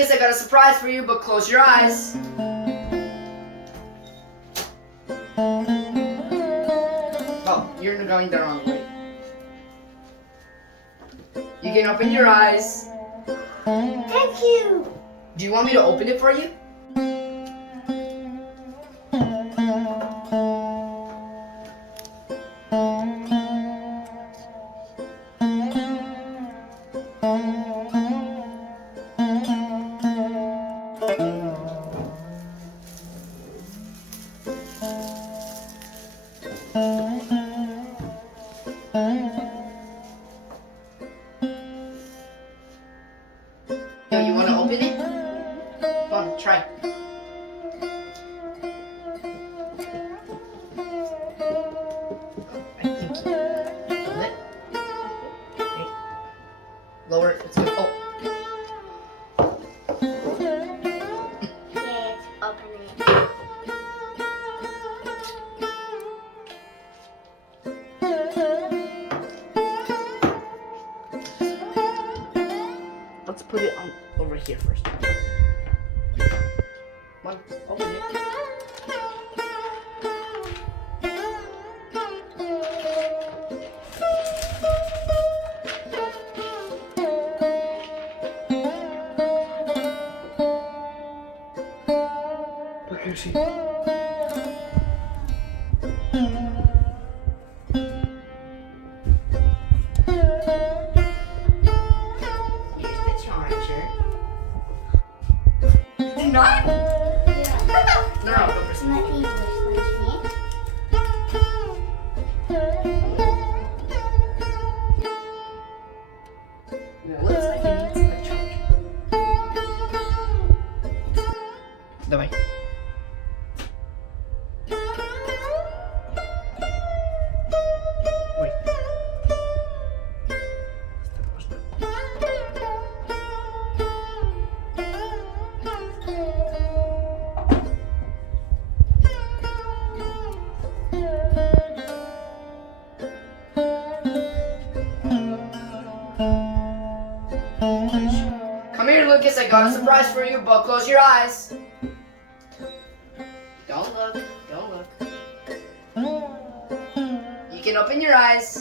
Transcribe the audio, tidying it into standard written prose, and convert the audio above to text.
Lucas, I got a surprise for you, but close your eyes. Oh, you're going the wrong way. You can open your eyes. Thank you. Do you want me to open it for you? Yo, you want to open it? Come on, try. I think you hold it. Okay. Lower it. It's good. Oh. Let's open it. Let's put it on over here first. Come on, open it. Look here, see. Here's the charger. Not? Yeah. No, go for It's not English, don't Yeah, looks like it needs a charger. Давай. Ой. Осторожно. Come here, Lucas. I got a surprise for you, but close your eyes. Don't look. Don't look. You can open your eyes.